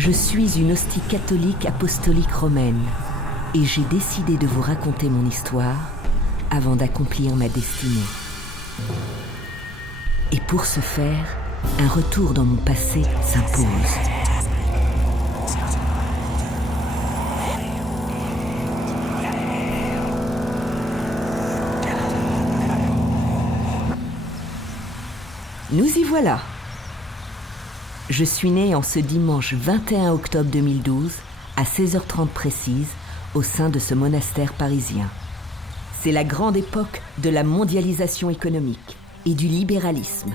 Je suis une hostie catholique apostolique romaine et j'ai décidé de vous raconter mon histoire avant d'accomplir ma destinée. Et pour ce faire, un retour dans mon passé s'impose. Nous y voilà. Je suis née en ce dimanche 21 octobre 2012, à 16h30 précise, au sein de ce monastère parisien. C'est la grande époque de la mondialisation économique et du libéralisme.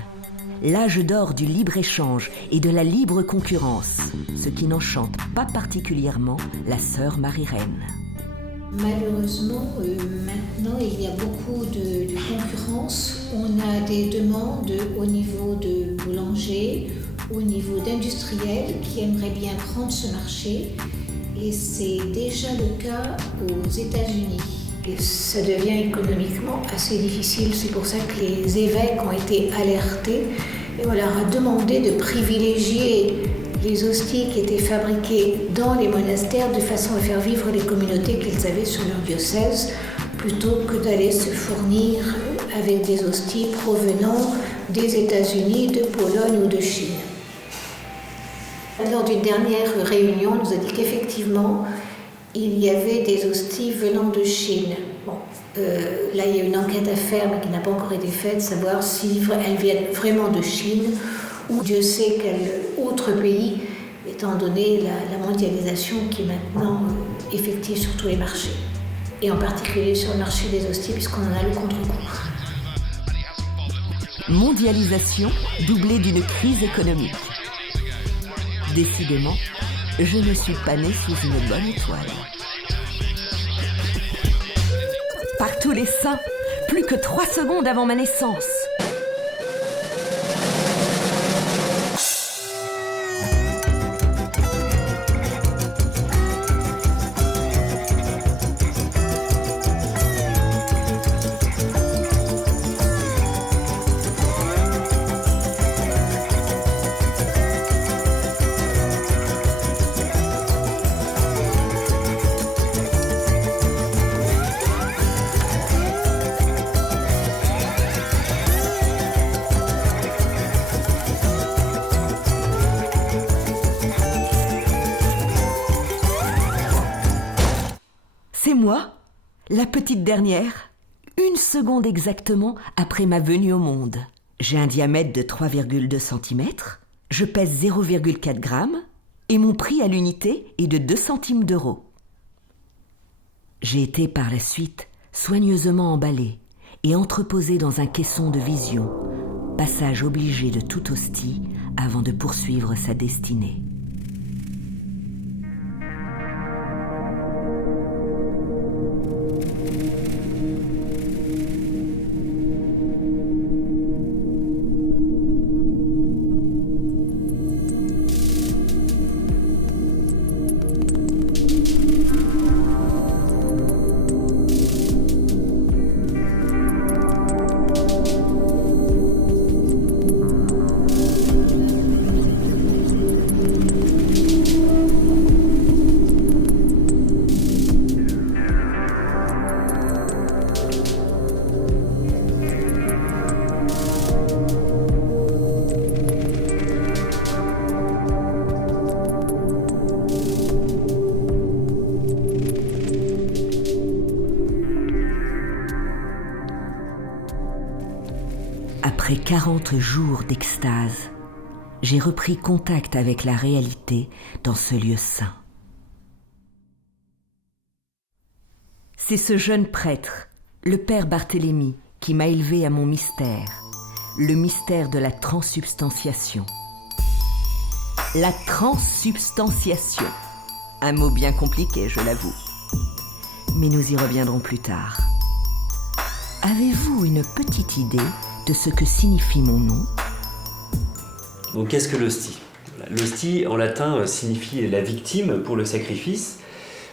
L'âge d'or du libre-échange et de la libre concurrence, ce qui n'enchante pas particulièrement la sœur Marie-Reine. Malheureusement, maintenant, il y a beaucoup de concurrence. On a des demandes au niveau de boulangers, au niveau d'industriels qui aimeraient bien prendre ce marché. Et c'est déjà le cas aux États-Unis. Et ça devient économiquement assez difficile. C'est pour ça que les évêques ont été alertés et on leur a demandé de privilégier les hosties qui étaient fabriquées dans les monastères de façon à faire vivre les communautés qu'ils avaient sur leur diocèse plutôt que d'aller se fournir avec des hosties provenant des États-Unis, de Pologne ou de Chine. Lors d'une dernière réunion, on nous a dit qu'effectivement, il y avait des hosties venant de Chine. Bon, là, il y a une enquête à faire, mais qui n'a pas encore été faite, savoir si elles viennent vraiment de Chine ou Dieu sait quel autre pays, étant donné la mondialisation qui est maintenant effective sur tous les marchés, et en particulier sur le marché des hosties, puisqu'on en a le contre-coup. Mondialisation doublée d'une crise économique. Décidément, je ne suis pas née sous une bonne étoile. Par tous les saints, plus que 3 secondes avant ma naissance. C'est moi, la petite dernière, 1 seconde exactement après ma venue au monde. J'ai un diamètre de 3,2 cm, je pèse 0,4 g et mon prix à l'unité est de 2 centimes d'euros. J'ai été par la suite soigneusement emballée et entreposée dans un caisson de vision, passage obligé de toute hostie avant de poursuivre sa destinée. Après 40 jours d'extase, j'ai repris contact avec la réalité dans ce lieu saint. C'est ce jeune prêtre, le père Barthélemy, qui m'a élevé à mon mystère, le mystère de la transsubstantiation. La transsubstantiation, un mot bien compliqué, je l'avoue. Mais nous y reviendrons plus tard. Avez-vous une petite idée de ce que signifie mon nom? Donc qu'est-ce que l'hostie? L'hostie en latin signifie la victime pour le sacrifice,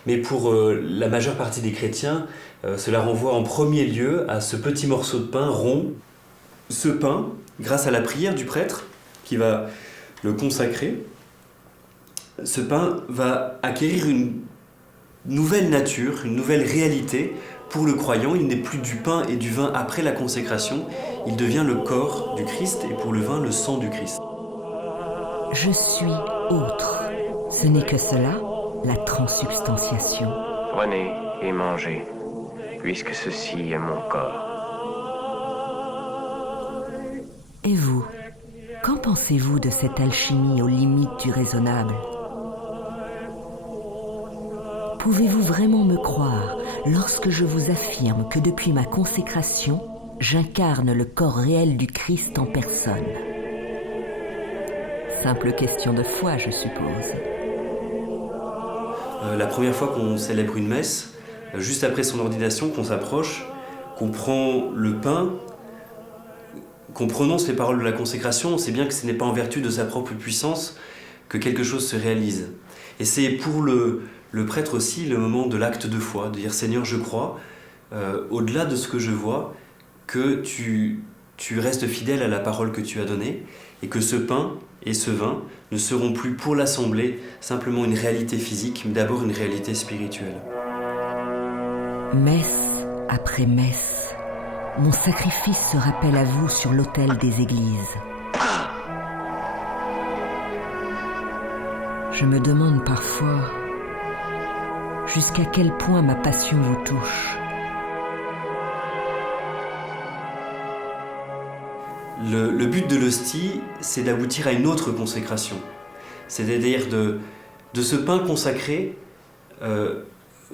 mais pour la majeure partie des chrétiens, cela renvoie en premier lieu à ce petit morceau de pain rond. Ce pain, grâce à la prière du prêtre qui va le consacrer, ce pain va acquérir une nouvelle nature, une nouvelle réalité. Pour le croyant, il n'est plus du pain et du vin après la consécration, il devient le corps du Christ et pour le vin, le sang du Christ. Je suis autre. Ce n'est que cela, la transsubstantiation. Prenez et mangez, puisque ceci est mon corps. Et vous, qu'en pensez-vous de cette alchimie aux limites du raisonnable ? Pouvez-vous vraiment me croire lorsque je vous affirme que depuis ma consécration, j'incarne le corps réel du Christ en personne ? Simple question de foi, je suppose. La première fois qu'on célèbre une messe, juste après son ordination, qu'on s'approche, qu'on prend le pain, qu'on prononce les paroles de la consécration, on sait bien que ce n'est pas en vertu de sa propre puissance que quelque chose se réalise. Et c'est pour le prêtre aussi le moment de l'acte de foi, de dire « Seigneur, je crois, au-delà de ce que je vois, que tu restes fidèle à la parole que tu as donnée et que ce pain et ce vin ne seront plus pour l'Assemblée simplement une réalité physique, mais d'abord une réalité spirituelle. » Messe après messe, mon sacrifice se rappelle à vous sur l'autel des églises. Je me demande parfois jusqu'à quel point ma passion vous touche. Le but de l'hostie, c'est d'aboutir à une autre consécration. C'est-à-dire de ce pain consacré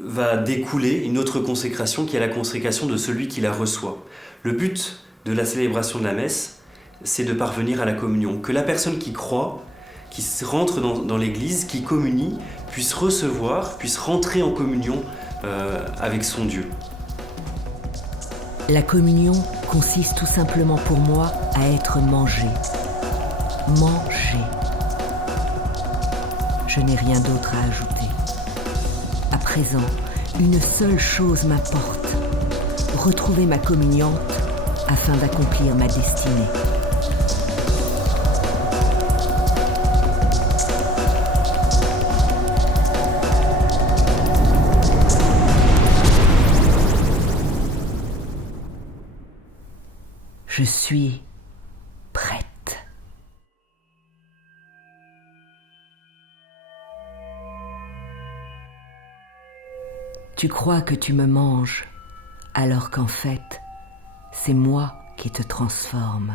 va découler une autre consécration qui est la consécration de celui qui la reçoit. Le but de la célébration de la messe, c'est de parvenir à la communion. Que la personne qui croit, qui rentre dans l'église, qui communie, puisse recevoir, puisse rentrer en communion avec son Dieu. La communion consiste tout simplement pour moi à être mangé. Manger. Je n'ai rien d'autre à ajouter. À présent, une seule chose m'importe. Retrouver ma communiante afin d'accomplir ma destinée. Je suis prête. Tu crois que tu me manges, alors qu'en fait, c'est moi qui te transforme.